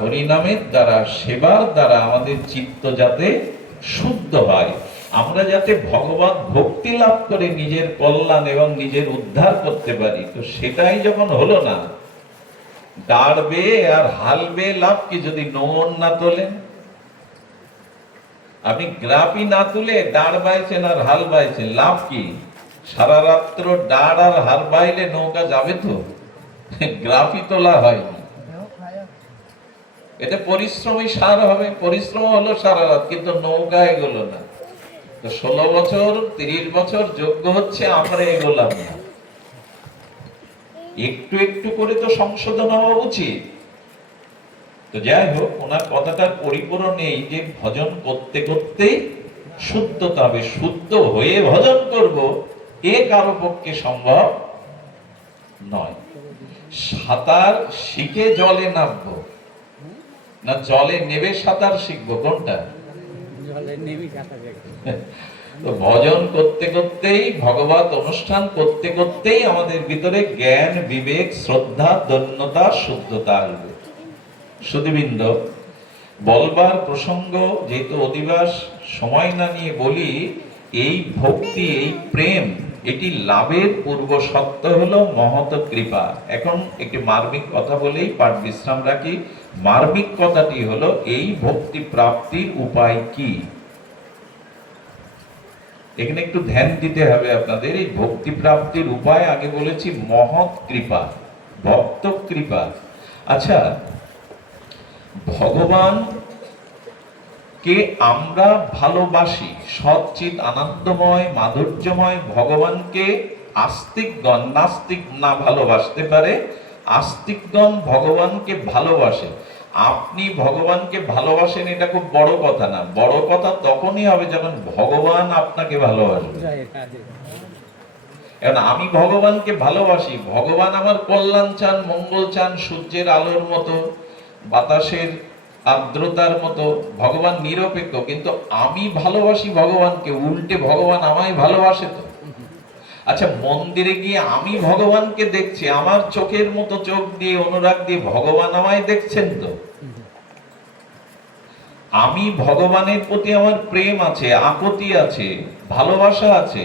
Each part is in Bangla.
হরিনামের দ্বারা, সেবার দ্বারা আমাদের চিত্ত যাতে শুদ্ধ হয়, আমরা যাতে ভগবত ভক্তি লাভ করে নিজের কল্যাণ এবং নিজের উদ্ধার করতে পারি। তো সেটাই যখন হলো না, দাঁড় বেয়ে আর হাল বেয়ে লাভ কি যদি নৌন না তোলেন? আপনি গ্রাফই না তুলে দাঁড় বাইছেন আর হাল বাইছেন, লাভ কি? সারা রাত্র দাঁড় আর হাল বাইলে নৌকা যাবে তো? গ্রাফই তোলা হয়নি। এটা পরিশ্রমই সার হবে, পরিশ্রম হলো সারা রাত, কিন্তু নৌকা এগোলো না। তো 16 বছর 30 বছর যোগ্য হচ্ছে, আমরা এগোলাম না। একটু একটু করে তো সংশোধন হওয়া উচিত। তো যাই হোক, ওনার কথাটার পরিপূরণ এই যে ভজন করতে করতেই শুদ্ধতা হবে, শুদ্ধ হয়ে ভজন করব, এ কারো পক্ষে সম্ভব নয়। সাঁতার শিখে জলে নামবো না জলে নেবে সাঁতার শিখবো, কোনটা? তো ভজন করতে করতেই, ভগবত অনুষ্ঠান করতে করতেই আমাদের ভিতরে জ্ঞান, বিবেক, শ্রদ্ধা, দৈন্যতা, শুদ্ধতা আসবে। সুধীবৃন্দ, বলবার প্রসঙ্গ যেহেতু অধিবাস সময় না নিয়ে বলি, এই ভক্তি, এই প্রেম, এটি লাভের পূর্ব শর্ত হলো মহৎ কৃপা। এখন একটি মার্মিক কথা বলেই পাঠ বিশ্রাম রাখি। মার্মিক কথাটি হলো, এই ভক্তি প্রাপ্তির উপায় কি? এখানে একটু ধ্যান দিতে হবে আপনাদের। এই ভক্তি প্রাপ্তির উপায় আগে বলেছি মহৎ কৃপা, ভক্ত কৃপা। আচ্ছা, ভগবান কে আমরা ভালোবাসি, সচ্চিৎ আনন্দময় মাধুর্যময় ভগবানকে আস্তিকগণ, নাস্তিক না ভালোবাসতে পারে, আস্তিকগণ ভগবানকে ভালোবাসে। আপনি ভগবানকে ভালোবাসেন, এটা খুব বড় কথা না। বড় কথা তখনই হবে যখন ভগবান আপনাকে ভালোবাসবে। এখন আমি ভগবানকে ভালোবাসি, ভগবান আমার কল্যাণ চান, মঙ্গল চান, সূর্যের আলোর মতো, বাতাসের আর্দ্রতার মতো। ভগবান নিরপেক্ষ, কিন্তু আমি ভালোবাসি ভগবানকে, উল্টে ভগবান আমায় ভালোবাসে। তো আচ্ছা, মন্দিরে গিয়ে আমি ভগবানকে দেখছি, আমার চোখের মতো চোখ দিয়ে, অনুরাগ দিয়ে ভগবান আমায় দেখছেন। তো আমি ভগবানের প্রতি আমার প্রেম আছে, আকুতি আছে, ভালোবাসা আছে।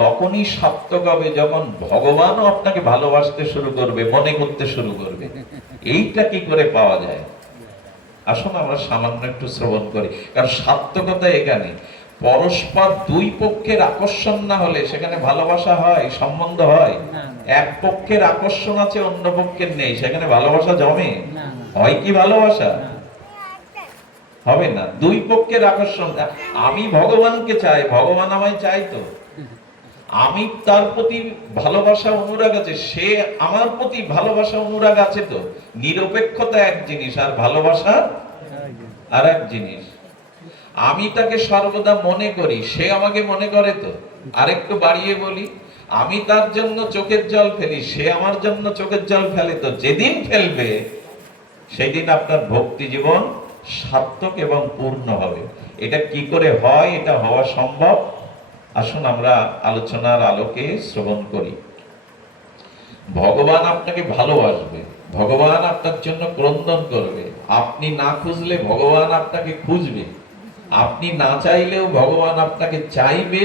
তখনই সার্থক হবে যখন ভগবানও আপনাকে ভালোবাসতে শুরু করবে, মনে করতে শুরু করবে। এইটা কি করে পাওয়া যায়? আসুন আমরা সামান্য একটু শ্রবণ করি। কারণ সার্থকতা এখানে, পরস্পর দুই পক্ষের আকর্ষণ না হলে সেখানে ভালোবাসা হয়, সম্বন্ধ হয়? এক পক্ষের আকর্ষণ আছে, অন্য পক্ষের নেই, সেখানে ভালোবাসা জমে? হয় কি ভালোবাসা? হবে না। দুই পক্ষের আকর্ষণ। আমি ভগবানকে চাই, ভগবান আমায় চাই। তো আমি তার প্রতি ভালোবাসা অনুরাগ আছে, সে আমার প্রতি ভালোবাসা অনুরাগ আছে। তো নিরপেক্ষতা এক জিনিস, আর ভালোবাসা আর এক জিনিস। আমি তাকে সর্বদা মনে করি, সে আমাকে মনে করে। তো আরেকটু বাড়িয়ে বলি, আমি তার জন্য চোখের জল ফেলি, সে আমার জন্য চোখের জল ফেলে। তো যেদিন ফেলবে সেই দিন আপনার ভক্তি জীবন সার্থক এবং পূর্ণ হবে। এটা কি করে হয়? এটা হওয়া সম্ভব। আসুন আমরা আলোচনার আলোকে শ্রবণ করি। ভগবান আপনাকে ভালোবাসবে, ভগবান আপনার জন্য ক্রন্দন করবে। আপনি না খুঁজলে ভগবান আপনাকে খুঁজবে, আপনি না চাইলেও ভগবান আপনাকে চাইবে।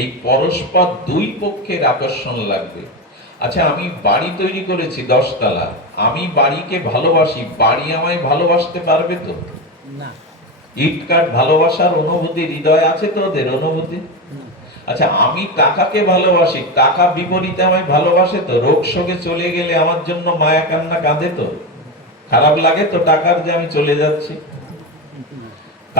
এই পরস্পর দুই পক্ষের আকর্ষণ লাগবে। আচ্ছা, আমি বাড়ি তৈরি করেছি 10 তলা, আমি বাড়িকে ভালোবাসি, বাড়ি আমায় ভালোবাসতে পারবে? তো না। ইট কাঠ ভালোবাসার অনুভূতি হৃদয় আছে? তো ওদের অনুভূতি। আচ্ছা, আমি টাকাকে ভালোবাসি, টাকা বিপরীতে আমায় ভালোবাসে? তো রোগ শোকে চলে গেলে আমার জন্য মায়া কান্না কাঁদে? তো খারাপ লাগে তো টাকার যে আমি চলে যাচ্ছি?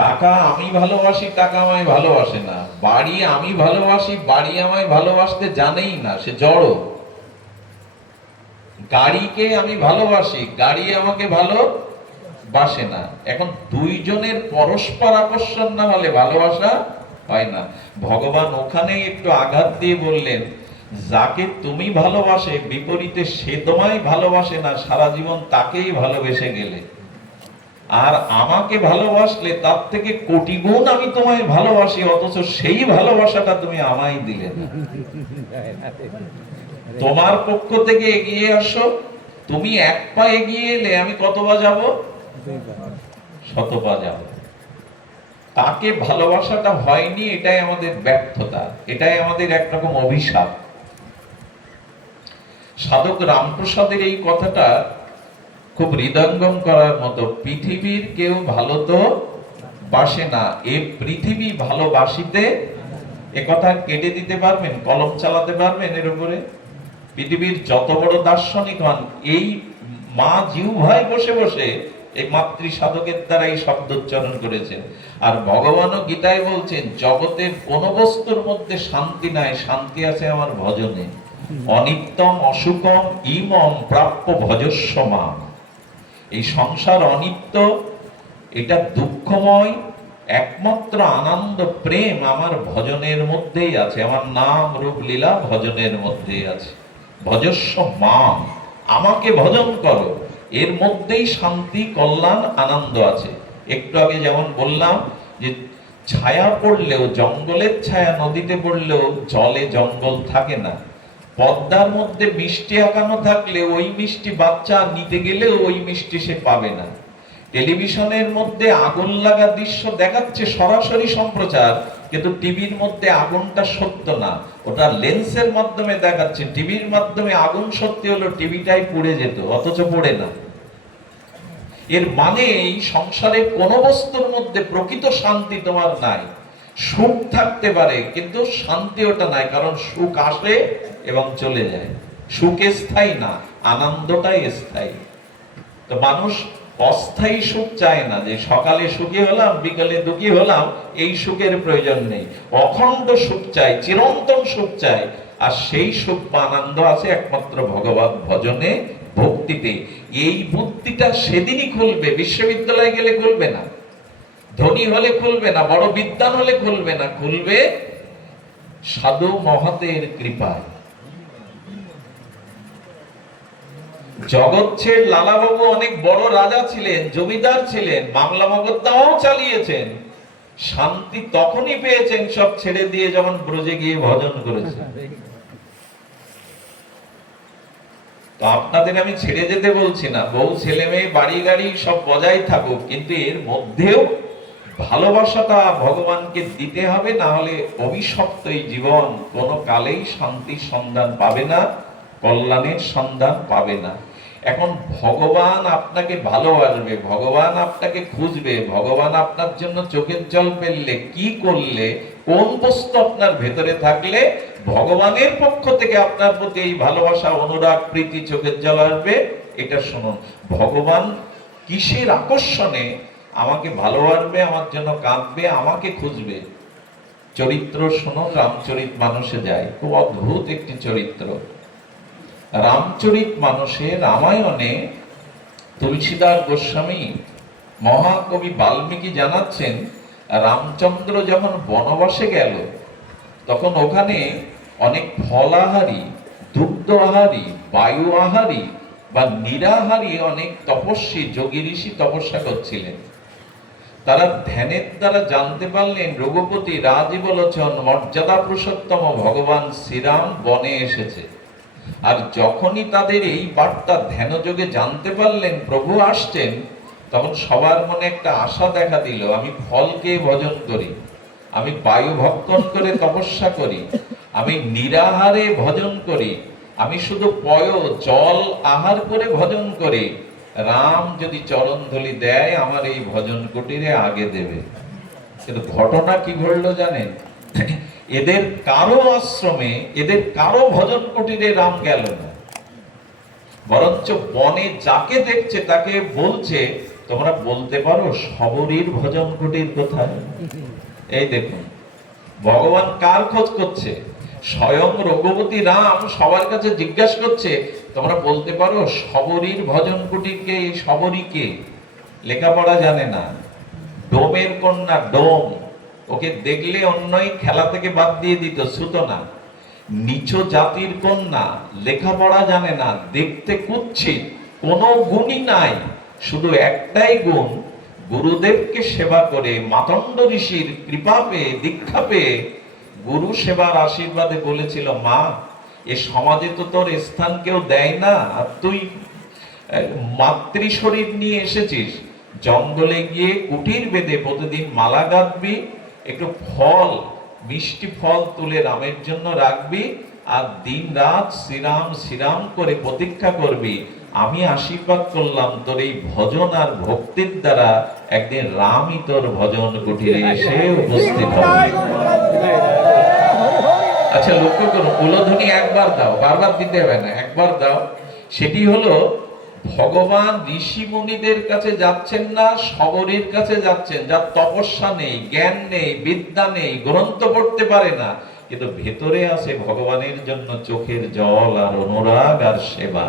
টাকা আমি ভালোবাসি, টাকা আমায় ভালোবাসে না। বাড়ি আমি ভালোবাসি, বাড়ি আমায় ভালোবাসতে জানেই না, সে জড়। গাড়িকে আমি ভালোবাসি, গাড়ি আমাকে ভালোবাসে না। এখন দুইজনের পরস্পর আকর্ষণ না হলে ভালোবাসা হয় না। ভগবান ওখানেই একটু আঘাত দিয়ে বললেন, যাকে তুমি ভালোবাসে বিপরীতে সে তোমায় ভালোবাসে না, সারা জীবন তাকেই ভালোবেসে গেলে। আর আমাকে ভালোবাসলে তার থেকে কোটি গুণ আমি তোমায় ভালোবাসি, অথচ সেই ভালোবাসাটা তুমি আমায় দিলে না। তোমার পক্ষ থেকে এগিয়ে আসো, তুমি এক পা এগিয়ে এলে আমি কত পা যাব? 100 পা যাব। তাকে ভালোবাসাটা হয়নি, এটাই আমাদের ব্যর্থতা, এটাই আমাদের একরকম অভিশাপ। সাধক রামপ্রসাদের এই কথাটা খুব হৃদয়ঙ্গম করার মতো। পৃথিবীর কেউ ভালো তো বাসে না, এ পৃথিবী ভালোবাসিতে, এ কথা কেটে দিতে পারবেন? কলম চালাতে পারবেন এর উপরে? পৃথিবীর যত বড় দার্শনিক হন, এই মা জিহ্বায় বসে বসে এই মাতৃ সাধকের দ্বারা এই শব্দ উচ্চারণ করেছেন। আর ভগবানও গীতায় বলছেন, জগতের কোন বস্তুর মধ্যে শান্তি নাই, শান্তি আছে আমার ভজনে। অনিত্যম অসুখম ইমম প্রাপ্য ভজস্ব মাম। এই সংসার অনিত্য, এটা দুঃখময়, একমাত্র আনন্দ প্রেম আমার ভজনের মধ্যেই আছে, আমার নাম রূপ লীলা ভজনের মধ্যেই আছে। ভজস্ব মাম, আমাকে ভজন করো, এর মধ্যেই শান্তি, কল্যাণ, আনন্দ আছে। একটু আগে যেমন বললাম যে ছায়া পড়লেও, জঙ্গলের ছায়া নদীতে পড়লেও জলে জঙ্গল থাকে না। পদ্মার মধ্যে মিষ্টি আঁকানো থাকলে ওই মিষ্টি বাচ্চা নিতে গেলেও ওই মিষ্টি সে পাবে না। টেলিভিশনের মধ্যে আগুন লাগা দৃশ্য দেখাচ্ছে সরাসরি সম্প্রচার, কিন্তু টিভির মধ্যে আগুনটা সত্য না, ওটা লেন্সের মাধ্যমে দেখাচ্ছে। টিভির মাধ্যমে আগুন সত্যি হলো টিভিটাই পুড়ে যেত, অথচ পড়ে না। এর মানে এই সংসারের কোন বস্তুর মধ্যে প্রকৃত শান্তি তোমার নাই। সুখ থাকতে পারে কিন্তু শান্তি ওটা নাই, কারণ সুখ আসে এবং চলে যায়। সুখ স্থায়ী না, আনন্দটাই স্থায়ী। তো মানুষ অস্থায়ী সুখ চায় না, যে সকালে সুখী হলাম বিকালে দুঃখী হলাম, এই সুখের প্রয়োজন নেই। অখণ্ড সুখ চাই, চিরন্তন সুখ চাই। আর সেই সুখ বা আনন্দ আছে একমাত্র ভগবত ভজনে, ভক্তিতে। এই বুদ্ধিটা সেদিনই খুলবে, বিশ্ববিদ্যালয়ে গেলে খুলবে না, ধনী হলে খুলবে না, বড় বিদ্বান হলে খুলবে না, খুলবে সাধু মহতের কৃপায়। জগৎছের লালাবাবু অনেক বড় রাজা ছিলেন, জমিদার ছিলেন, বাংলা মগদ্দাও চালিয়েছেন, শান্তি তখনই পেয়েছেন সব ছেড়ে দিয়ে যখন ব্রজে গিয়ে ভজন করেছেন। তো আপনাদের আমি ছেড়ে যেতে বলছি না, বউ ছেলে মেয়ে বাড়ি গাড়ি সব বজায় থাকুক, কিন্তু এর মধ্যেও ভালোবাসাটা ভগবানকে দিতে হবে, না হলে অভিশপ্ত এই জীবন কোনো কালেই শান্তির সন্ধান পাবে না, কল্যাণের সন্ধান পাবে না। এখন ভগবান আপনাকে ভালোবাসবে, ভগবান আপনাকে খুঁজবে, ভগবান আপনার জন্য চোখের জল ফেললে, কি করলে, কোন বস্তু আপনার ভেতরে থাকলে ভগবানের পক্ষ থেকে আপনার প্রতি এই ভালোবাসা, অনুরাগ, প্রীতি, চোখের জল আসবে, এটা শুনুন। ভগবান কিসের আকর্ষণে আমাকে ভালোবাসবে, আমার জন্য কাঁদবে, আমাকে খুঁজবে? চরিত্র শুনুন, রামচরিত মানুষে যায়, খুব অদ্ভুত একটি চরিত্র। রামচরিত মানুষে, রামায়ণে তুলসীদাস গোস্বামী মহাকবি বাল্মীকি জানাচ্ছেন, রামচন্দ্র যখন বনবাসে গেল তখন ওখানে অনেক ফল আহারী, দুগ্ধ আহারী, বায়ু আহারী বা নিরাহারী অনেক তপস্বী, যোগী ঋষি তপস্যা করছিলেন। তারা ধ্যানের দ্বারা জানতে পারলেন রঘুপতি রাজীবলোচন মর্যাদা পুরুষোত্তম ভগবান শ্রীরাম বনে এসেছে। আর যখনই তাদের এই বার্তা ধ্যানযোগে জানতে পারলেন প্রভু আসছেন, তখন সবার মনে একটা আশা দেখা দিল, আমি ফলকে ভজন করি, আমি বায়ু ভক্ষণ করে তপস্যা করি, আমি নিরাহারে ভজন করি, আমি শুধু পয় জল আহার করে ভজন করি, রাম যদি চরণ ধুলি দেয় আমার এই ভজন কুটিরে আগে দেবে। কিন্তু ঘটনা কি ঘটলো জানেন? এদের কারো আশ্রমে, এদের কারো ভজন কুটিরে রাম গেল না, বরঞ্চ বনে যাকে দেখছে তাকে বলছে, তোমরা বলতে পারো শবরীর ভজন কুটির কোথায়? এই দেখুন, ভগবান কার খোঁজ করছে? স্বয়ং রঘুপতি রাম সবার কাছে জিজ্ঞাসা করছে, তোমরা বলতে পারো শবরীর ভজন কুটির কে? শবরী কে? লেখাপড়া জানে না, ডোমের কন্যা, ডোম, ওকে দেখলে অন্যই খেলা থেকে বাদ দিয়ে দিত, ছুতো না। নিচ জাতির কন্যা, লেখাপড়া জানে না, দেখতে কুৎসিত, কোনো গুণই নাই, শুধু একটাই গুণ, গুরুদেবকে সেবা করে মাতঙ্গ ঋষির কৃপা পেয়ে, দীক্ষা পেয়ে, গুরু সেবার আশীর্বাদে বলেছিল, মা এ সমাজে তো তোর স্থান কেউ দেয় না, আর তুই মাতৃ শরীর নিয়ে এসেছিস, জঙ্গলে গিয়ে কুটির বেঁধে প্রতিদিন মালা গাঁথবি, একটু ফল, মিষ্টি ফল তুলে রামের জন্য রাখবি, আর দিন রাত শ্রীরাম শ্রীরাম করে প্রতীক্ষা করবি। আমি আশীর্বাদ করলাম তোর এই ভজন আর ভক্তির দ্বারা একদিন রামই তোর ভজন কুটিরে এসে উপস্থিত হবে। আচ্ছা, লক্ষ্য করো, উলোধ্বনি একবার দাও, বারবার দিতে হবে না, একবার দাও। সেটি হলো ভগবান ঋষি মুনিদের কাছে যাচ্ছেন না, শবরীর কাছে যাচ্ছেন, যার তপস্যা নেই, জ্ঞান নেই, বিদ্যা নেই, গ্রন্থ পড়তে পারে না, কিন্তু ভেতরে আছে ভগবানের জন্য চোখের জল আর অনুরাগ আর সেবা।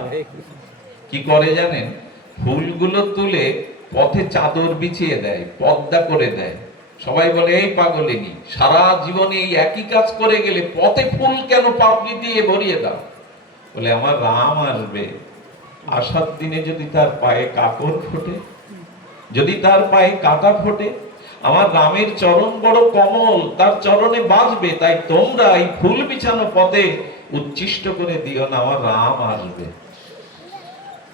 কি করে জানেন? ফুলগুলো তুলে পথে চাদর বিছিয়ে দেয়, পর্দা করে দেয়। সবাই বলে এই পাগলিনী, সারা জীবনে এই একই কাজ করে গেলে পথে ফুল কেন পাপড়ি দিয়ে ভরিয়ে দাও? বলে আমার রাম আসবে, আসার দিনে যদি তার পায়ে কাপড় ফোটে, যদি তার পায়ে কাঁটা ফোটে, আমার রামের চরণ বড় কমল, তার চরণে বাজবে, তাই তোমরা এই ফুল বিছানো পথে উচ্ছিষ্ট করে দিও না, আমার রাম আসবে।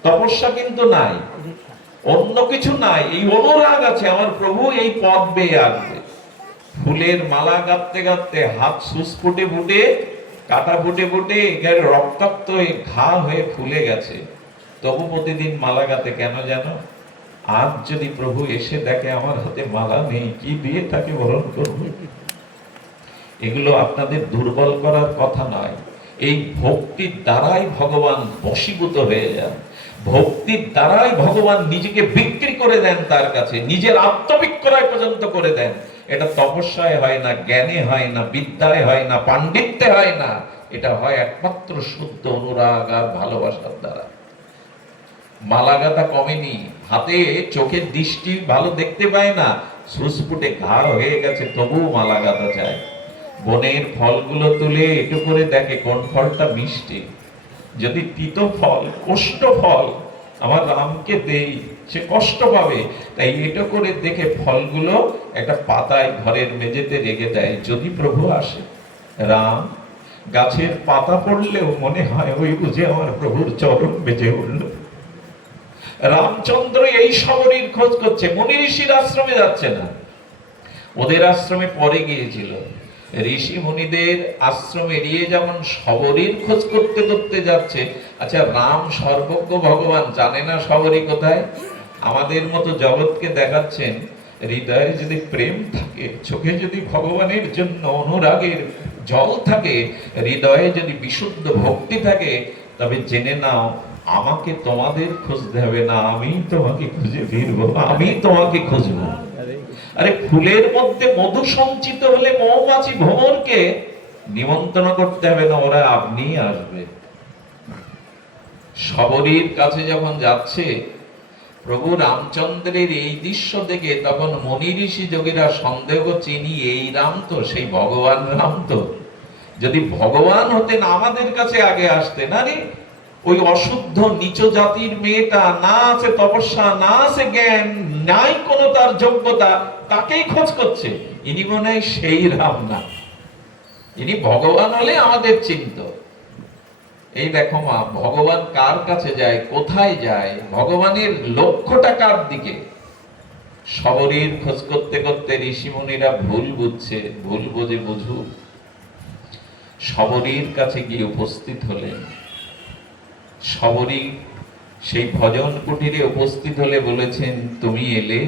তপস্যা কিন্তু নাই, অন্য কিছু নাই, এই অনুরাগ আছে, আমার প্রভু এই পথ বেয়ে আসবে। ফুলের মালা গাঁথতে গাঁথতে হাত সুস ফুটে ফুটে, কাটা ফুটে ফুটে, গায়ে রক্তাক্ত হয়ে ঘা হয়ে ফুলে গেছে, তবু প্রতিদিন মালা গাঁথে। কেন জানো? আজ যদি প্রভু এসে দেখে আমার হাতে মালা নেই, কি দিয়ে তাকে বরণ করব? এগুলো আপনাদের দুর্বল করার কথা নয়। এই ভক্তির দ্বারাই ভগবান বশীভূত হয়ে যান, ভক্তির দ্বারাই ভগবান নিজেকে বিক্রি করে দেন তার কাছে, নিজের আত্মবিক্রয় পর্যন্ত করে দেন। এটা তপস্যায় হয় না, জ্ঞানে হয় না, বিদ্যায় হয় না, পাণ্ডিত্যে হয় না, এটা হয় একমাত্র শুদ্ধ অনুরাগ আর ভালোবাসার দ্বারা। মালা গাঁথা কমেনি, হাতে চোখের দৃষ্টি ভালো দেখতে পায় না, সুসপুটে ঘা হয়ে গেছে, তবুও মালা গাঁথা যায়। বনের ফলগুলো তুলে একটু করে দেখে কোন ফলটা মিষ্টি, যদি তিতো ফল, কষ্ট ফল আমার রামকে দেই, সে কষ্ট পাবে, তাই এটা করে দেখে ফলগুলো একটা পাতায় ঘরের মেঝেতে রেখে দেয়, যদি প্রভু আসে। রাম গাছের পাতা পড়লেও মনে হয় ওই বুঝে আমার প্রভুর চরণ বেজে উঠল। রামচন্দ্র এই শবরীর খোঁজ করছে, মুনি ঋষির আশ্রমে যাচ্ছে না, ওদের আশ্রমে পরে গিয়েছিল। ঋষি মুনিদের আশ্রম এড়িয়ে যেমন শবরীর খোঁজ করতে করতে যাচ্ছে। আচ্ছা, রাম সর্বজ্ঞ ভগবান, জানে না শবরী কোথায়? আমাদের মতো জগৎকে দেখাচ্ছেন, হৃদয়ে যদি প্রেম থাকে, চোখে যদি ভগবানের জন্য অনুরাগের জল থাকে, হৃদয়ে যদি বিশুদ্ধ ভক্তি থাকে, তবে জেনে নাও আমাকে তোমাদের খুঁজতে হবে না, আমি তোমাকে খুঁজে ফিরবো, আমি তোমাকে খুঁজবো। আরে ফুলের মধ্যে মধু সঞ্চিত হলে মৌমাছি ভ্রমরকে নিমন্ত্রণ করতে হবে না, ওরা আপনি আসবে। শবরীর কাছে যখন যাচ্ছে, প্রভু রামচন্দ্রের এই দৃশ্য দেখে তখন মুনি ঋষি যোগীরা সন্দেহ করছে, ইনি এই রাম তো, সেই ভগবান রাম তো। যদি ভগবান হতেন আমাদের কাছে আগে আসতেন। আরে ওই অশুদ্ধ নিচ জাতির মেয়েটা, না আছে তপস্যা, না আছে জ্ঞান, নাই কোনো তার যোগ্যতা, তাকেই খোঁজ করছে। ইনি মনে হয় সেই রাম না, ইনি ভগবান হলে আমাদের চিন্ত। এই দেখো মা, ভগবান কার কাছে যায়, কোথায় যায়, ভগবানের লক্ষ্যটা কার দিকে? শবরীর খোঁজ করতে করতে ঋষি মুনিরা ভুল বুঝছে, ভুল বুঝে বুঝুক। শবরীর কাছে গিয়ে উপস্থিত হলেন। শবরী সেই ভজন কুটিরে উপস্থিত হলে বলেছেন, তুমি এলে,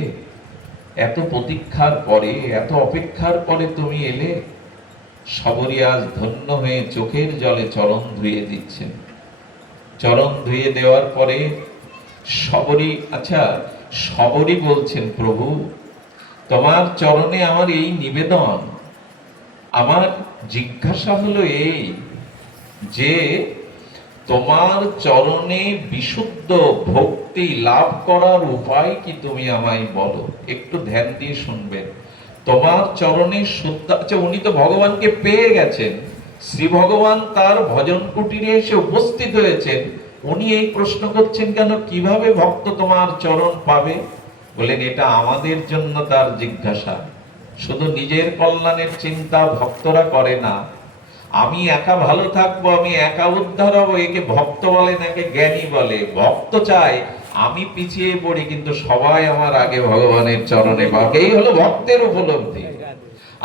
এত প্রতীক্ষার পরে, এত অপেক্ষার পরে তুমি এলে। শবরী আজ ধন্য হয়ে চোখের জলে চরণ ধুয়ে দিচ্ছেন। চরণ ধুয়ে দেওয়ার পরে শবরী, আচ্ছা শবরী বলছেন, প্রভু তোমার চরণে আমার এই নিবেদন, আমার জিজ্ঞাসা হলো এই যে তোমার চরণে বিশুদ্ধ ভক্তি লাভ করার উপায় কি তুমি আমায় বলো। একটু ধ্যান দিয়ে শুনবেন। তোমার চরণে শুদ্ধ, আচ্ছা উনি তো ভগবানকে পেয়ে গেছেন, শ্রী ভগবান তার ভজন কুটিরে এসে উপস্থিত হয়েছেন, উনি এই প্রশ্ন করছেন কেন, কিভাবে ভক্ত তোমার চরণ পাবে? বলেন এটা আমাদের জন্য তার জিজ্ঞাসা। শুধু নিজের কল্যাণের চিন্তা ভক্তরা করে না, আমি একা ভালো থাকবো, আমি একা উদ্ধার হবো, একে ভক্ত বলে না, একে জ্ঞানী বলে। ভক্ত চায় আমি পিছিয়ে পড়ি কিন্তু সবাই আমার আগে ভগবানের চরণে পাক, এই হলো ভক্তের উপলব্ধি।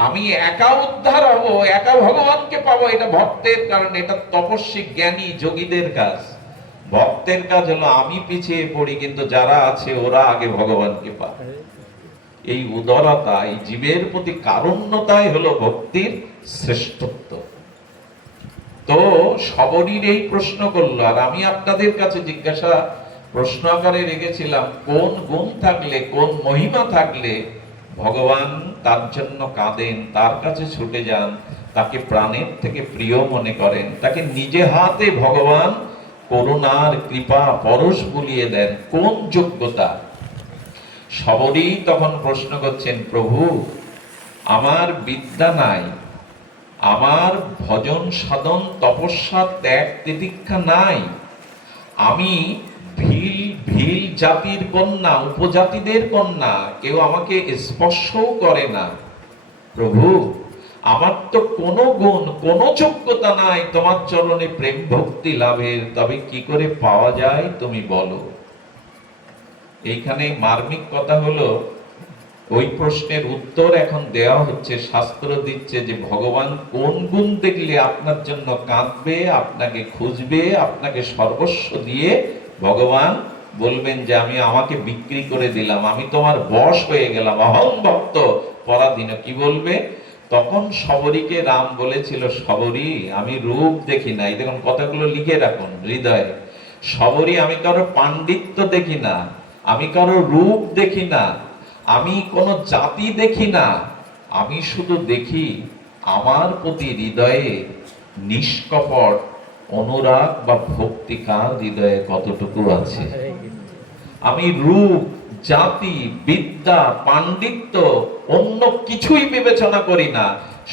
আমি একা উদ্ধার হব, একা ভগবানকে পাবো, এটা ভক্তের, কারণ এটা তপস্বী জ্ঞানী যোগীদের কাজ। ভক্তের কাজ হলো আমি পিছিয়ে পড়ি কিন্তু যারা আছে ওরা আগে ভগবানকে পাবে। এই উদারতা, এই জীবের প্রতি কারুণ্যতাই হলো ভক্তির শ্রেষ্ঠত্ব। তো সবরীর এই প্রশ্ন করলো, আর আমি আপনাদের কাছে জিজ্ঞাসা প্রশ্ন আকারে রেখেছিলাম, কোন গুণ থাকলে, কোন মহিমা থাকলে ভগবান তার জন্য কাঁদেন, তার কাছে ছুটে যান, তাকে প্রাণের থেকে প্রিয় মনে করেন, তাকে নিজে হাতে ভগবান করুণার কৃপা পরশ বুলিয়ে দেন, কোন যোগ্যতা? সবরী তখন প্রশ্ন করছেন, প্রভু আমার বিদ্যা নাই, আমার ভজন সাধন তপস্যা ত্যাগ তিতিক্ষা নাই, আমি ভিল ভিল জাতির কন্যা, উপজাতিদের কন্যা, কেউ আমাকে স্পর্শও করে না। প্রভু আমার তো কোনো গুণ, কোনো যোগ্যতা নাই তোমার চরণে প্রেম ভক্তি লাভের, তবে কি করে পাওয়া যায় তুমি বলো। এইখানে মার্মিক কথা হলো, ওই প্রশ্নের উত্তর এখন দেওয়া হচ্ছে, শাস্ত্র দিচ্ছে যে ভগবান কোন গুণ দেখলে আপনার জন্য কাঁদবে, আপনাকে খুঁজবে, আপনাকে সর্বস্ব দিয়ে ভগবান বলবেন যে আমি আমাকে বিক্রি করে দিলাম, আমি তোমার বশ হয়ে গেলাম, অহং ভক্ত পরাধীন। কি বলবে? তখন সবরীকে রাম বলেছিল, সবরী আমি রূপ দেখি না, এই দেখুন কথাগুলো লিখে রাখুন হৃদয়ে। সবরী আমি কারো পাণ্ডিত্য দেখি না, আমি কারো রূপ দেখি না, আমি কোন জাতি দেখি না, আমি শুধু দেখি আমার প্রতি হৃদয়ে নিষ্কপট অনুরাগ বা ভক্তি কার হৃদয়ে কতটুকু আছে। আমি রূপ, জাতি, বিদ্যা, পাণ্ডিত্য অন্য কিছুই বিবেচনা করি না,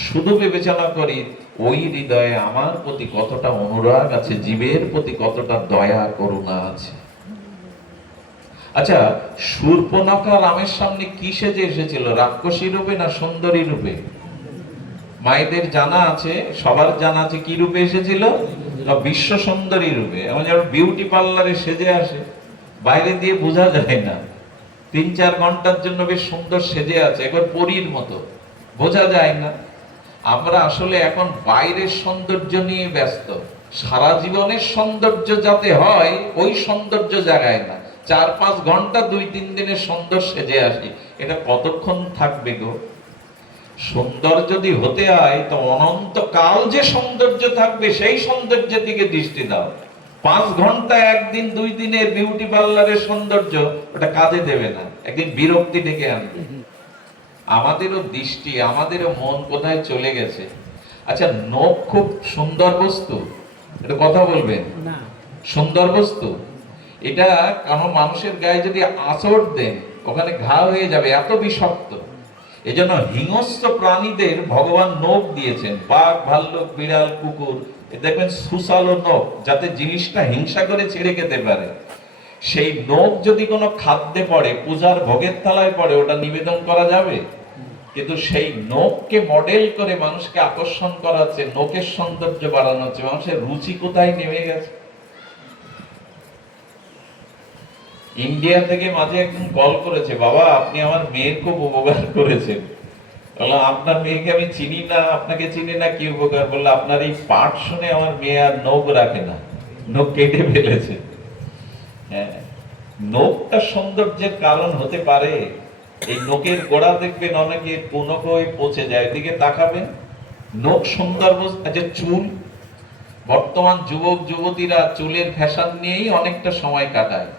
শুধু বিবেচনা করি ওই হৃদয়ে আমার প্রতি কতটা অনুরাগ আছে, জীবের প্রতি কতটা দয়া করুণা আছে। আচ্ছা, শূর্পণখা রামের সামনে কি সেজে এসেছিল? রাক্ষসী রূপে না সুন্দরী রূপে? মায়েদের জানা আছে, সবার জানা আছে কি রূপে এসেছিল? বিশ্ব সুন্দরী রূপে। এমন যেমন বিউটি পার্লারে সেজে আসে, বাইরে দিয়ে বোঝা যায় না, 3-4 ঘন্টার জন্য বেশ সুন্দর সেজে আছে, একবার পরীর মতো, বোঝা যায় না। আমরা আসলে এখন বাইরের সৌন্দর্য নিয়ে ব্যস্ত, সারা জীবনের সৌন্দর্য যাতে হয় ওই সৌন্দর্য জাগায় না। 4-5 ঘন্টা 2-3 দিনের সুন্দর সেজে আসি, এটা কতক্ষণ থাকবে গো? সুন্দর যদি হতে হয় তো অনন্তকাল যে সৌন্দর্য থাকবে সেই সৌন্দর্যের দিকে দৃষ্টি দাও। 5 ঘন্টা, 1 দিন 2 দিনের বিউটি পার্লারের সৌন্দর্য ওটা কাজে দেবে না, একদিন বিরক্তি ডেকে আনবে। আমাদেরও দৃষ্টি, আমাদেরও মন কোথায় চলে গেছে? আচ্ছা, নখ খুব সুন্দর বস্তু, এটা কথা বলবেন না? সুন্দর বস্তু এটা, কোনো মানুষের গায়ে যদি আঁচড় দেন ওখানে ঘা হয়ে যাবে, এত বিষাক্ত। এজন্য হিংস্র প্রাণীদের ভগবান নখ দিয়েছেন, বাঘ, ভাল্লুক, বিড়াল, কুকুর, দেখবেন সুসালো নখ, যাতে জিনিসটা হিংসা করে ছেড়ে খেতে পারে। সেই নখ যদি কোনো খাদ্যে পড়ে, পূজার ভোগের থালায় পড়ে, ওটা নিবেদন করা যাবে? কিন্তু সেই নখকে মডেল করে মানুষকে আকর্ষণ করা হচ্ছে, নখের সৌন্দর্য বাড়ানো হচ্ছে। মানুষের রুচি কোথায় নেমে গেছে? ইন্ডিয়া থেকে মাঝে একজন কল করেছে, বাবা আপনি আমার মেয়ের খুব উপকার করেছেন। বললাম আপনার মেয়েকে আমি চিনি না, আপনাকে চিনি না, কি উপকার? বললো আপনার এই পাঠ শুনে আমার মেয়ে আর নখ রাখে না, নখ কেটে ফেলেছে। হ্যাঁ, নখটা সৌন্দর্যের কারণ হতে পারে। এই নখের গোড়া দেখবেন অনেকে পুনখ হয়ে পচে যায়, এদিকে তাকাবেন, নখ সুন্দর। আচ্ছা, চুল, বর্তমান যুবক যুবতীরা চুলের ফ্যাশন নিয়েই অনেকটা সময় কাটায়,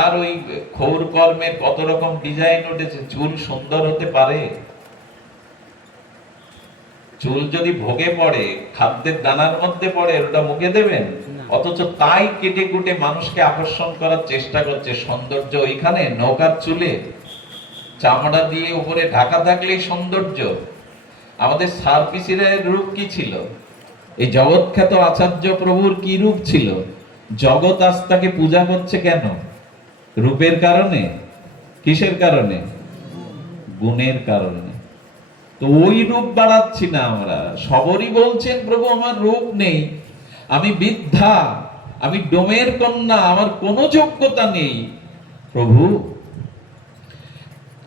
আর ওই ক্ষৌর কর্মের কত রকম ডিজাইন উঠেছে, চুল সুন্দর হতে পারে? চুল যদি ভোগে পড়ে, খাদ্যের দানার মধ্যে পড়ে, ওটা মুখে দেবেন? অথচ তাই কেটে কুটে মানুষকে আকর্ষণ করার চেষ্টা করছে। সৌন্দর্য ওইখানে নৌকার চুলে, চামড়া দিয়ে উপরে ঢাকা থাকলেই সৌন্দর্য। আমাদের সার্পিসিরের রূপ কি ছিল? এই জগৎখ্যাত আচার্য প্রভুর কি রূপ ছিল? জগৎ আজ তাকে পূজা করছে কেন? রূপের কারণে? কিসের কারণে? গুণের কারণে। তো ওই রূপ বাড়াচ্ছি না আমরা। সবরই বলছেন প্রভু আমার রূপ নেই, আমি বৃদ্ধা, আমি ডোমের কন্যা, আমার কোনো যোগ্যতা নেই। প্রভু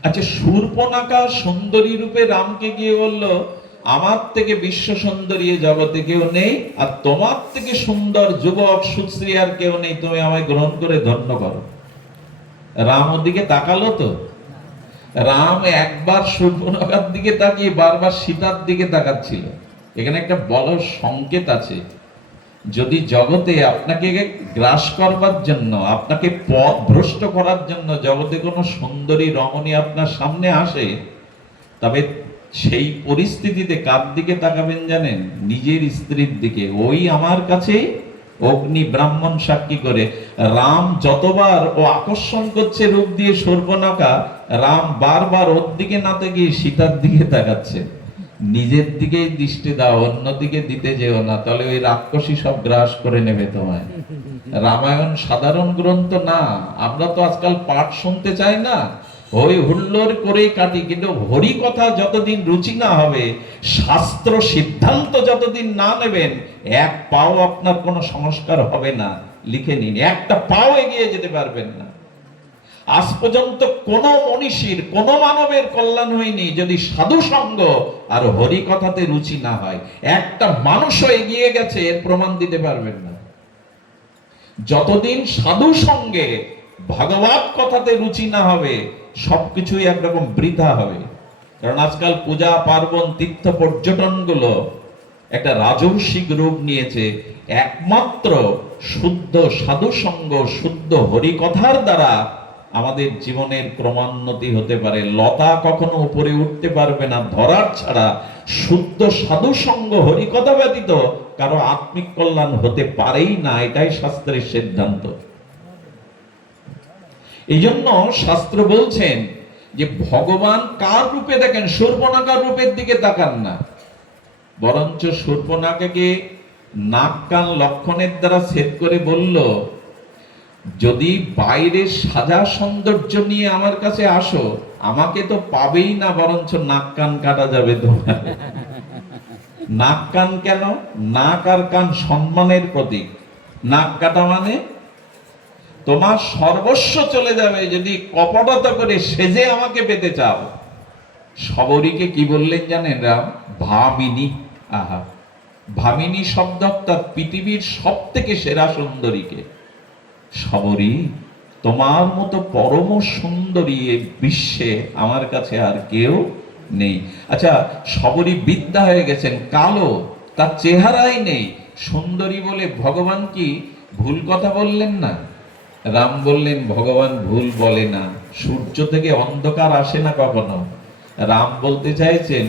আচ্ছা, শূর্পণখা সুন্দরী রূপে রামকে গিয়ে বলল, আমার থেকে বিশ্ব সুন্দরী জগতে কেউ নেই, আর তোমার থেকে সুন্দর যুবক সুশ্রী আর কেউ নেই, তুমি আমায় গ্রহণ করে ধন্য করো। রাম ওদিকে তাকালো তো? রাম একবার শূর্পণখার দিকে তাকিয়ে বারবার সীতার দিকে তাকাচ্ছিল। এখানে একটা বড় সংকেত আছে। যদি জগতে আপনাকে গ্রাস করবার জন্য, আপনাকে পথ ভ্রষ্ট করার জন্য জগতে কোনো সুন্দরী রমণী আপনার সামনে আসে, তবে সেই পরিস্থিতিতে কার দিকে তাকাবেন জানেন? নিজের স্ত্রীর দিকে। ওই আমার কাছে অগ্নি ব্রাহ্মণ সাক্ষী করে রাম যতবার ও আকর্ষণ করছে রূপ দিয়ে শূর্পণখা, রাম বারবার ওর দিকে না তাকিয়ে সীতার দিকে তাকাচ্ছে। নিজের দিকেই দৃষ্টি দাও, অন্যদিকে দিতে যেও না, তাহলে ওই রাক্ষসী সব গ্রাস করে নেবে তোমায়। রামায়ণ সাধারণ গ্রন্থ না। আমরা তো আজকাল পাঠ শুনতে চাই না, হই হুল্লোড় করেই কাটি, কিন্তু হরি কথা যতদিন রুচি না হবে, শাস্ত্র সিদ্ধান্ত যতদিন না নেবেন, এক পাও আপনার কোনো সংস্কার হবে না। লিখে নিন, একটা পাও এগিয়ে যেতে পারবেন না। আজ পর্যন্ত কোন মনীষীর, কোন মানবের কল্যাণ হয়নি যদি সাধু সঙ্গ আর হরি কথাতে রুচি না হয়। একটা মানুষও এগিয়ে গেছে এর প্রমাণ দিতে পারবেন না। যতদিন সাধু সঙ্গে ভগবত কথাতে রুচি না হবে, সবকিছুই একরকম বৃথা হবে। কারণ আজকাল পূজা পার্বণ তীর্থ পর্যটন গুলো একটা রাজস্বিক রূপ নিয়েছে। একমাত্র শুদ্ধ সাধু সঙ্গ, শুদ্ধ হরি কথার দ্বারা আমাদের জীবনের ক্রমান্নতি হতে পারে। লতা কখনো উপরে উঠতে পারবে না ধরার ছাড়া। শুদ্ধ সাধু সঙ্গ হরি কথা ব্যতীত কারো আত্মিক কল্যাণ হতে পারেই না, এটাই শাস্ত্রের সিদ্ধান্ত। এই জন্য শাস্ত্র বলছেন যে ভগবান কার রূপে দেখেন, শূর্পণখার রূপের দিকে তাকান না, বরঞ্চ শূর্পণখাকে নাক কান লক্ষণের দ্বারা ছেদ করে বলল, যদি বাইরে সাজা সৌন্দর্য নিয়ে আমার কাছে আসো, আমাকে তো পাবেই না, বরঞ্চ নাক কান কাটা যাবে তোমার। নাক কান কেন? নাক আর কান সম্মানের প্রতীক। নাক কাটা মানে তোমার সর্বস্ব চলে যাবে যদি কপটতা করে সেজে আমাকে পেতে চাও। সবরীকে কি বললেন জানেন রাম? ভামিনী। আহা, ভামিনী শব্দ অর্থাৎ পৃথিবীর সব থেকে সেরা সুন্দরীকে। সবরী, তোমার মতো পরম সুন্দরী এই বিশ্বে আমার কাছে আর কেউ নেই। আচ্ছা, সবরী বিদ্যা হয়ে গেছেন, কালো, তার চেহারাই নেই। সুন্দরী বলে ভগবান কি ভুল কথা বললেন না? রাম বললেন ভগবান ভুল বলে না, সূর্য থেকে অন্ধকার আসে না কখনো। রাম বলতে চাইছেন,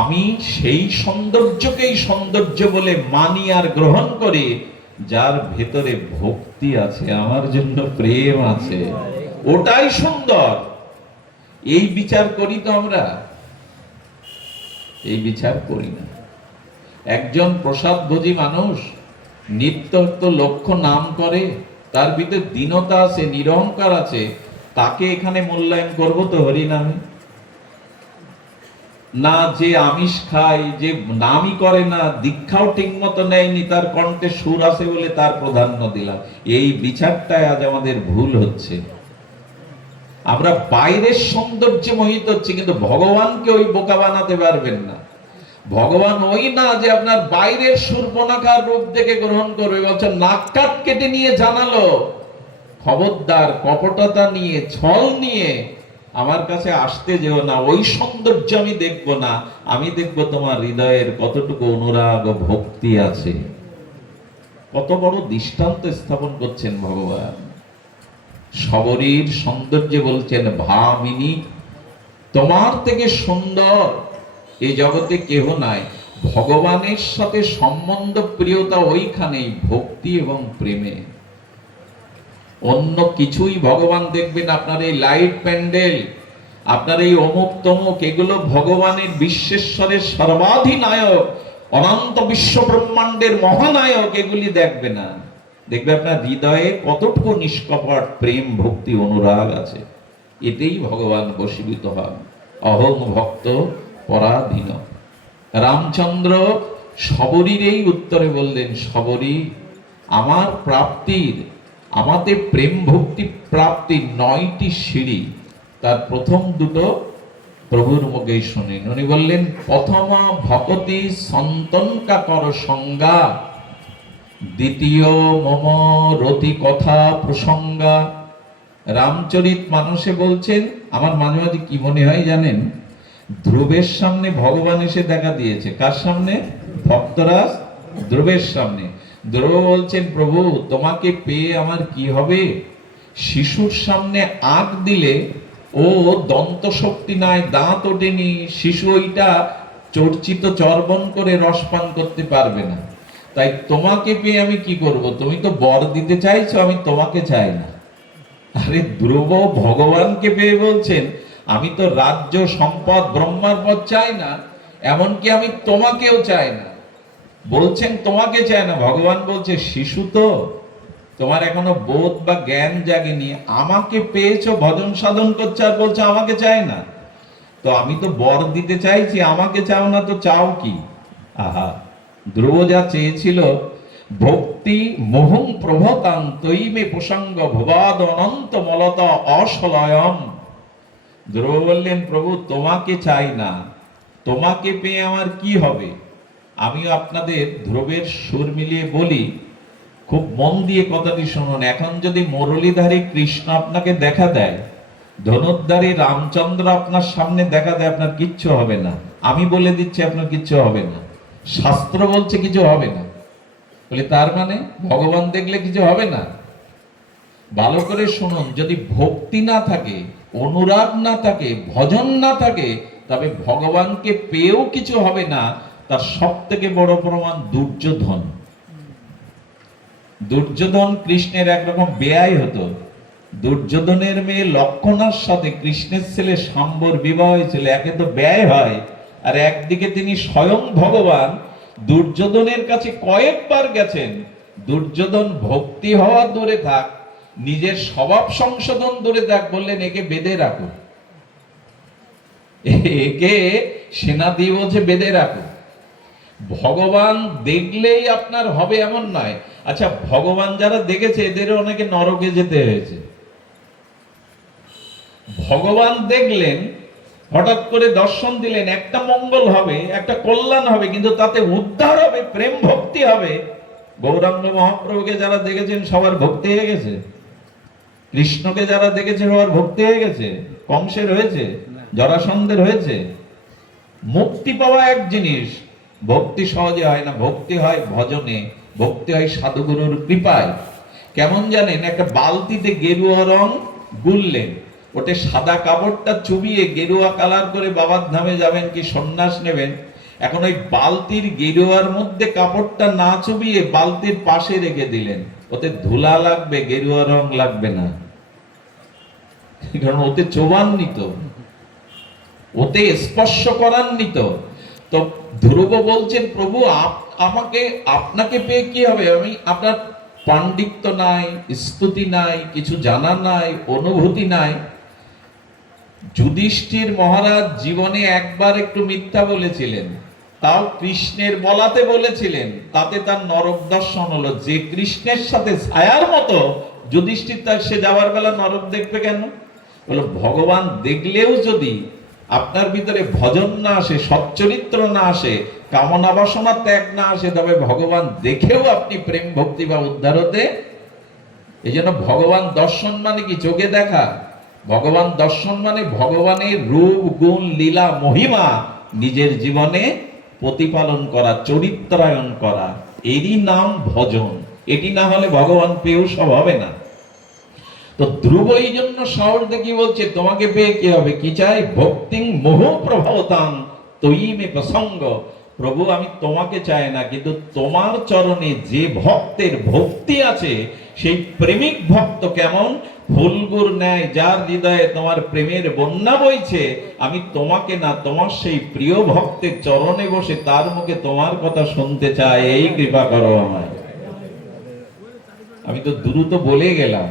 আমি সেই সৌন্দর্যকেই সৌন্দর্য বলে মানি আর গ্রহণ করি যার ভেতরে ভক্তি আছে, আমার জন্য প্রেম আছে, ওটাই সুন্দর। এই বিচার করি তো আমরা? এই বিচার করি না। একজন প্রসাদ ভোজী মানুষ নিত্য তো লক্ষ নাম করে, তার ভিতরে দীনতা আছে, নিরহংকার আছে, তাকে এখানে মূল্যায়ন করব তো হরি নামে? না, যে আমিষ খায়, যে নামই করে না, দীক্ষাও ঠিক মতো নেয়নি, তার কণ্ঠে সুর আছে বলে তার প্রাধান্য দিলাম। এই বিচারটাই আজ আমাদের ভুল হচ্ছে। আমরা বাইরের সৌন্দর্যে মোহিত হচ্ছি, কিন্তু ভগবানকে ওই বোকা বানাতে পারবেন না। ভগবান ওই না যে আপনার বাইরের শূর্পণখার রূপ দেখে গ্রহণ করবে, বলছে নাক কাট কেটে নিয়ে জানালো, খবরদার কপটতা নিয়ে, ছল নিয়ে আমার কাছে আসতে যেও না। ওই সৌন্দর্য আমি দেখব না, আমি দেখব তোমার হৃদয়ের কতটুকু অনুরাগ ও ভক্তি আছে। কত বড় দৃষ্টান্ত স্থাপন করছেন ভগবান। সবরীর সৌন্দর্যে বলছেন ভামিনী, তোমার থেকে সুন্দর এই জগতে কেহ নাই। ভগবানের সাথে সম্বন্ধ প্রিয়তা ওইখানেই, ভক্তি এবং প্রেমে। অন্য কিছুই ভগবান দেখবেন, আপনার এই লাইট প্যান্ডেল, আপনার এই অমুক তমুক, এগুলো ভগবানের বিশ্বেশ্বরের সর্বাধিনায়ক, অনন্ত বিশ্ব ব্রহ্মাণ্ডের মহানায়ক, এগুলি দেখবে না। দেখবে আপনার হৃদয়ে কতটুকু নিষ্কপট প্রেম, ভক্তি, অনুরাগ আছে। এতেই ভগবান বশীভূত হন। অহং ভক্ত পরাধীন। রামচন্দ্র শবরীর উত্তরে বললেন, শবরী, আমার প্রাপ্তির, আমাদের প্রেম ভক্তি প্রাপ্তির 9টি সিঁড়ি, তার প্রথম দুটো প্রভুর মুখে শুনেন। উনি বললেন, প্রথম ভকতি সন্তনকা কর সংজ্ঞা, দ্বিতীয় মম রতি কথা প্রসঙ্গা। রামচরিত মানুষে বলছেন, আমার মাঝে মাঝে কি মনে হয় জানেন, ধ্রুবের সামনে ভগবান এসে দেখা দিয়েছে। কার সামনে? ভক্তরাজ ধ্রুবের সামনে। ধ্রুব বলছেন, প্রভু তোমাকে পেয়ে আমার কি হবে? শিশুর সামনে আঁক দিলে ও দন্ত শক্তি নাই, দাঁত ওঠেনি, শিশু ওইটা চর্চিত চর্বণ করে রসপান করতে পারবে না, তাই তোমাকে পেয়ে আমি কি করব? তুমি তো বর দিতে চাইছো, আমি তোমাকে চাই না। আরে ধ্রুব ভগবানকে পেয়ে বলছেন, আমি তো রাজ্য সম্পদ ব্রহ্মার পদ চাই না, এমনকি আমি তোমাকেও চাই না। বলছেন তোমাকে চায় না, ভগবান বলছে শিশু তো, তোমার এখনো বোধ বা জ্ঞান জাগেনি, আমাকে পেয়েছো, ভজন সাধন করছে, আর বলছো আমাকে চায় না। তো আমি তো বর দিতে চাইছি, আমাকে চাও না, তো চাও কি? আহা, ধ্রুব যা চেয়েছিল, ভক্তি মোহং প্রভতাং তৈমে প্রসঙ্গ ভবাদ অনন্ত মলতা অসলয়ম। ধ্রুব বললেন, প্রভু তোমাকে চাই না, তোমাকে পেয়ে আমার কি হবে? আমিও আপনাদের ধ্রুবের সুর মিলিয়ে বলি, খুব মন দিয়ে কথাটি শুনুন। এখন যদি মুরলীধারী কৃষ্ণ আপনাকে দেখা দেয়, ধনুর্ধারী রামচন্দ্র আপনার সামনে দেখা দেয়, আপনার কিচ্ছু হবে না। আমি বলে দিচ্ছি আপনার কিচ্ছু হবে না, শাস্ত্র বলছে কিছু হবে না। বলে তার মানে ভগবান দেখলে কিছু হবে না? ভালো করে শুনুন, যদি ভক্তি না থাকে, অনুরাগ না থাকে, ভজন না থাকে, তবে ভগবানকে পেয়েও কিছু হবে না। তার সব থেকে বড় প্রমাণ দুর্যোধন। দুর্যোধন কৃষ্ণের একরকম বেয়াই হতো। দুর্যোধনের মেয়ে লক্ষণার সাথে কৃষ্ণের ছেলে শাম্বর বিবাহ হয়েছিল। একে তো ব্যয় হয়, আর একদিকে তিনি স্বয়ং ভগবান। দুর্যোধনের কাছে কয়েকবার গেছেন। দুর্যোধন ভক্তি হওয়া দূরে থাক, নিজের স্বভাব সংশোধন দূরে থাক, বললেন একে বেঁধে রাখো, একে সেনা দিয়ে বলছে বেঁধে রাখো। ভগবান দেখলেই আপনার হবে এমন নয়। আচ্ছা, ভগবান যারা দেখেছে এদের অনেকে নরকে যেতে হয়েছে। ভগবান দেখলেন, হঠাৎ করে দর্শন দিলেন, একটা মঙ্গল হবে, একটা কল্যাণ হবে, কিন্তু তাতে উদ্ধার হবে, প্রেম ভক্তি হবে। গৌরাঙ্গ মহাপ্রভুকে যারা দেখেছেন সবার ভক্তি হয়ে গেছে। কৃষ্ণকে যারা দেখেছে সবার ভক্তি হয়ে গেছে। কংসের হয়েছে, জরাসন্ধের হয়েছে। মুক্তি পাওয়া এক জিনিস, ভক্তি সহজে হয় না। ভক্তি হয় ভজনে, ভক্তি হয় সাধুগুরুর কৃপায়। কেমন জানেন, একটা বালতিতে গেরুয়া রং গুললেন, ওতে সাদা কাপড়টা চুবিয়ে গেরুয়া কালার করে বাবার ধামে যাবেন কি সন্ন্যাস নেবেন। এখন ওই বালতির গেরুয়ার মধ্যে কাপড়টা না চুবিয়ে বালতির পাশে রেখে দিলেন, ওতে ধুলা লাগবে, গেরুয়া রং লাগবে না, কারণ ওতে চোবাননি তো, ওতে স্পর্শ করাননি তো। তো ধ্রুব বলছেন, প্রভু আমাকে আপনাকে পেয়ে কি হবে? আমি আপনার পাণ্ডিত্য নাই, স্তুতি নাই, কিছু জানা নাই, অনুভূতি নাই। যুধিষ্ঠির মহারাজ জীবনে একবার একটু মিথ্যা বলেছিলেন, তাও কৃষ্ণের বলাতে বলেছিলেন, তাতে তার নরক দর্শন হলো। যে কৃষ্ণের সাথে ছায়ার মতো যুধিষ্ঠির, তার সে যাওয়ার বেলা নরক দেখবে কেন? বলো, ভগবান দেখলেও যদি আপনার ভিতরে ভজন না আসে, সচ্চরিত্র না আসে, কামনা বাসনা ত্যাগ না আসে, তবে ভগবান দেখেও আপনি প্রেম ভক্তি বা উদ্ধার হতে। এই জন্য ভগবান দর্শন মানে কি? চোখে দেখা। ভগবান দর্শন মানে ভগবানের রূপ, গুণ, লীলা, মহিমা নিজের জীবনে প্রতিপালন করা, চরিত্রায়ন করা, এরই নাম ভজন। এটি না হলে ভগবান পেয়েও সব হবে না। তো ধ্রুব এই জন্য শহর দেখি বলছে, তোমাকে পেয়ে কি হবে? কি চাই? ভক্তিং মোহ প্রভাবতাং তৈমে প্রসঙ্গ। প্রভু আমি তোমাকে চাই না, কিন্তু তোমার চরণে যে ভক্তের ভক্তি আছে, সেই প্রেমিক ভক্ত কেমন ফুলগুর ন্যায়, যার হৃদয়ে তোমার প্রেমের বন্যা বইছে, আমি তোমাকে না, তোমার সেই প্রিয় ভক্তের চরণে বসে তার মুখে তোমার কথা শুনতে চাই, এই কৃপা করো আমায়। আমি তো দ্রুত বলে গেলাম।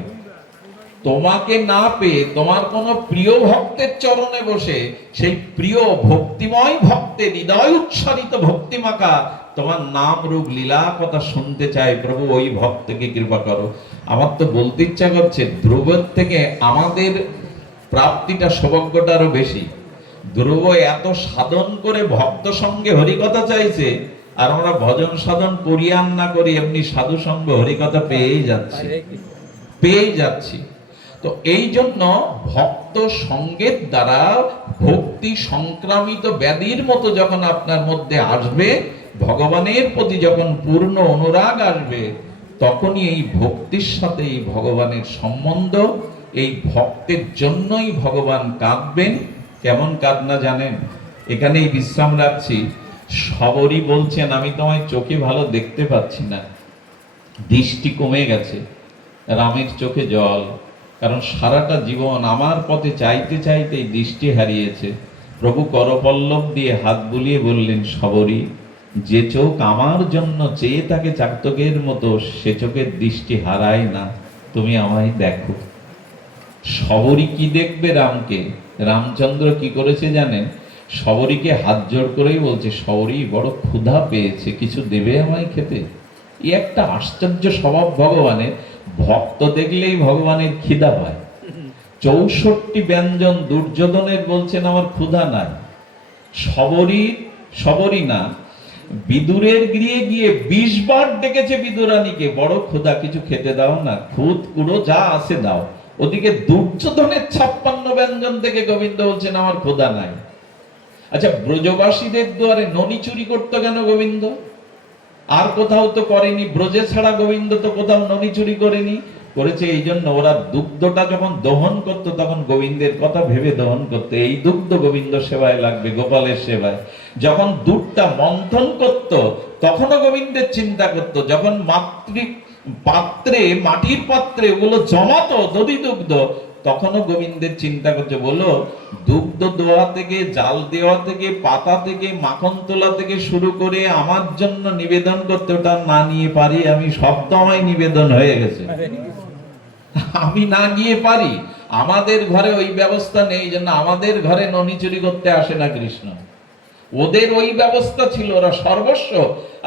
তোমাকে না পেয়ে তোমার কোন প্রিয় ভক্তের চরণে বসে সেই প্রিয় ভক্তিময় ভক্তের হৃদয় উচ্ছ্বারিত ভক্তিমাখা তোমার নাম রূপ লীলা কথা শুনতে চাই প্রভু, ওই ভক্তকে কৃপা করো। আমার তো বলতে ইচ্ছা করছে, ধ্রুবের থেকে আমাদের প্রাপ্তিটা সৌভাগ্যটা আরো বেশি। ধ্রুব এত সাধন করে ভক্ত সঙ্গে হরিকথা চাইছে, আর আমরা ভজন সাধন করি আর না করি এমনি সাধু সঙ্গ হরিকথা পেয়েই যাচ্ছি। তো এই জন্য ভক্ত সঙ্গের দ্বারা ভক্তি সংক্রামিত ব্যাধির মতো যখন আপনার মধ্যে আসবে, ভগবানের প্রতি যখন পূর্ণ অনুরাগ আসবে, তখনই এই ভক্তির সাথে এই ভগবানের সম্বন্ধ, এই ভক্তের জন্যই ভগবান কাঁদবেন। কেমন কাঁদনা জানেন? এখানেই বিশ্রাম রাখছি। সবরই বলছেন, আমি তোমায় চোখে ভালো দেখতে পাচ্ছি না, দৃষ্টি কমে গেছে। রামের চোখে জল, কারণ সারাটা জীবন আমার পথে চাইতে চাইতে দৃষ্টি হারিয়েছে। প্রভু করপল্লব দিয়ে হাত বুলিয়ে বললেন, সবরী, যে চোখ আমার জন্য চেয়ে থাকে চাকতকের মতো, সে চোখের দৃষ্টি হারায় না, তুমি আমায় দেখো। সবরী কি দেখবে রামকে? রামচন্দ্র কি করেছে জানেন? সবরীকে হাত জোড় করেই বলছে, সবরী বড় ক্ষুধা পেয়েছে, কিছু দেবে আমায় খেতে। এই একটা আশ্চর্য স্বভাব ভগবানের। ভক্ত দেখলেই ভগবানের খিদা পায়। 64 ব্যঞ্জন দুর্যোধনের বলছেন আমার ক্ষুধা নাই। সবরী না, বিদুরের গৃহে গিয়ে 20 বার ডেকেছে বিদুরানীকে, বড় ক্ষুধা, কিছু খেতে দাও না, খুদ কুড়ো যা আছে দাও। ওদিকে দুর্যোধনের 56 ব্যঞ্জন থেকে গোবিন্দ বলছেন আমার ক্ষুধা নাই। আচ্ছা, ব্রজবাসীদের দুয়ারে ননি চুরি করতো কেন গোবিন্দ? আর কোথাও তো করেনি, ব্রজে ছাড়া গোবিন্দ তো কোথাও ননি চুরি করেনি। করেছে এই জন্য, ওরা দুগ্ধটা যখন দহন করত তখন গোবিন্দের কথা ভেবে দহন করতে, এই দুগ্ধ গোবিন্দ সেবায় লাগবে, গোপালের সেবায়। যখন দুধটা মন্থন করত তখনও গোবিন্দের চিন্তা করত। যখন পাত্রে, মাটির পাত্রে ওগুলো জমাতো দধি দুগ্ধ, তখনও গোবিন্দের চিন্তা করছে। বলো, দুগ্ধ দোয়া থেকে, জাল দেওয়া থেকে, পাতা থেকে, মাখন তোলা থেকে শুরু করে আমার জন্য নিবেদন করতে, ওটা না নিয়ে পারি আমি, সব তো আমায় নিবেদন হয়ে গেছে, আমি না গিয়ে পারি। আমাদের ঘরে ওই ব্যবস্থা নেই, জন্য আমাদের ঘরে ননি চুরি করতে আসে না কৃষ্ণ। ওদের ওই ব্যবস্থা ছিল, ওরা সর্বস্ব।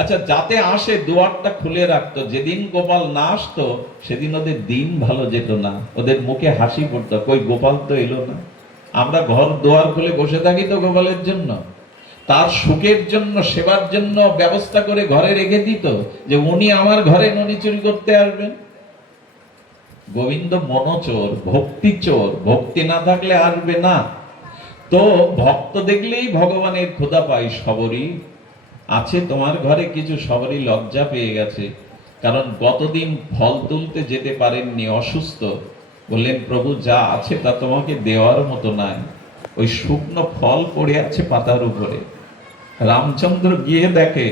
আচ্ছা, যাতে আসে দুয়ারটা খুলে রাখতো, যেদিন গোপাল না আসতো সেদিন ওদের দিন ভালো যেত না, ওদের মুখে হাসি পড়তো, কই গোপাল তো এলো না। আমরা ঘর দুয়ার খুলে বসে থাকি তো গোপালের জন্য, তার সুখের জন্য, সেবার জন্য ব্যবস্থা করে ঘরে রেখে দিত, যে উনি আমার ঘরে ননি চুরি করতে আসবেন। গোবিন্দ মনোচোর, ভক্তি চোর, ভক্তি না থাকলে আসবে না। তো ভক্ত দেখলেই ভগবানের ক্ষুধা পাই। সবরী আছে তোমার ঘরে কিছু? সবরী লজ্জা পেয়ে গেছে, কারণ গতদিন ফল তুলতে যেতে পারেননি, অসুস্থ। বললেন, প্রভু যা আছে তা তোমাকে দেওয়ার মতো নাই, ওই শুকনো ফল পড়ে আছে পাতার উপরে। রামচন্দ্র গিয়ে দেখে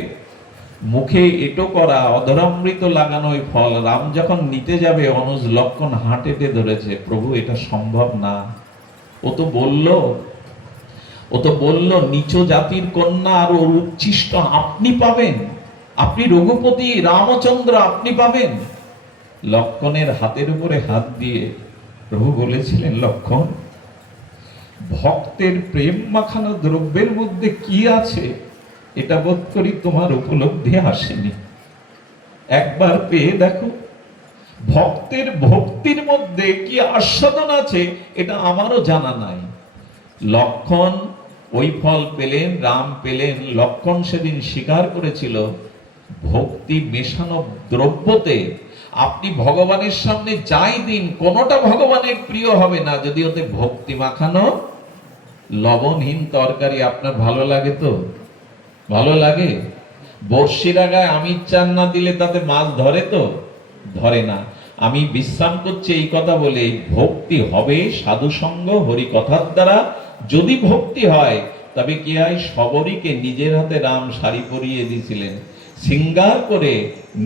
মুখে এটো করা, অধরামৃত লাগানো ওই ফল। রাম যখন নিতে যাবে, অনুজ লক্ষণ হাঁটেতে ধরেছে, প্রভু এটা সম্ভব না। ও তো বলল নিচ জাতির কন্যা, আর ওর উচ্ছিষ্ট আপনি পাবেন, আপনি রঘুপতি রামচন্দ্র আপনি পাবেন। লক্ষণের হাতের উপরে হাত দিয়ে প্রভু বলেছিলেন, লক্ষণ, ভক্তের প্রেম মাখানো দ্রব্যের মধ্যে কি আছে এটা বোধ করি তোমার উপলব্ধি আসেনি, একবার পেয়ে দেখো। ভক্তের ভক্তির মধ্যে কি আস্বাদন আছে এটা আমারও জানা নাই। লক্ষণ ওই ফল পেলেন, রাম পেলেন। লক্ষণ সেদিন স্বীকার করেছিল, ভক্তি মেশানো দ্রব্যতে আপনি ভগবানের সামনে যাই দিন, কোনোটা ভগবানের প্রিয় হবে না যদি ওতে ভক্তি মাখানো লবণহীন তরকারি আপনার ভালো লাগে। তো ভালো লাগে? বর্ষির আগায় আমিষ চান না দিলে তাতে মাছ ধরে? তো ধরে না। আমি বিশ্রাম করছি এই কথা বলে, ভক্তি হবে সাধু সঙ্গ হরি কথার দ্বারা। যদি ভক্তি হয় তবে কি হয়, সবরীকে নিজের হাতে রাম শাড়ি পরিয়ে দিয়েছিলেন, শৃঙ্গার করে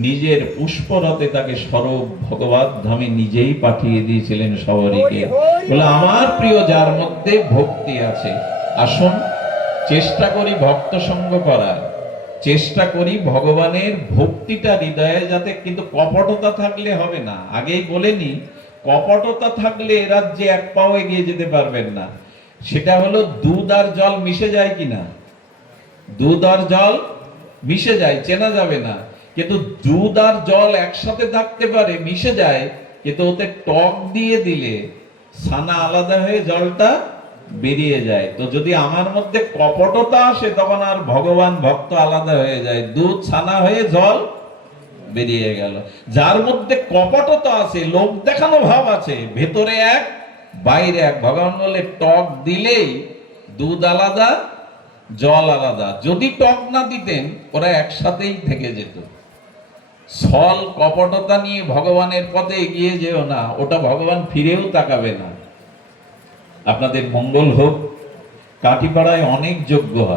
নিজের পুষ্পরথে তাকে সরব ভগবত ধামে নিজেই পাঠিয়ে দিয়েছিলেন সবরীকে। বলে, আমার প্রিয় যার মধ্যে ভক্তি আছে, আসুন চেষ্টা করি ভক্ত সঙ্গ করার, চেষ্টা করি ভগবানের ভক্তিটা হৃদয়ে যাতে, কিন্তু কপটতা থাকলে হবে না। আগেই বলেনি, কপটতা থাকলে এ রাজ্যে এক পাও এগিয়ে যেতে পারবেন না। সেটা হলো দুধ আর জল মিশে যায় কিনা। দুধ আর জল মিশে যায়, চেনা যাবে না। কিন্তু দুধ আর জল একসাথে থাকতে পারে, মিশে যায়, কিন্তু ওতে টক দিয়ে দিলে ছানা আলাদা হয়ে জলটা বেরিয়ে যায়। তো যদি আমার মধ্যে কপটতা আসে, তখন আর ভগবান ভক্ত আলাদা হয়ে যায়, দুধ ছানা হয়ে জল বেরিয়ে গেল। যার মধ্যে কপটতা আছে, লোক দেখানো ভাব আছে, ভেতরে এক বাইরে এক, ভগবান বলে টক দিলেই দুধ আলাদা জল আলাদা। যদি টক না দিতেন ওরা একসাথেই থেকে যেত। ছল কপটতা নিয়ে ভগবানের পথে এগিয়ে যেও না, ওটা ভগবান ফিরেও তাকাবে না। আপনাদের মঙ্গল হোক। কাটিপাড়ায় অনেক যজ্ঞ হয়।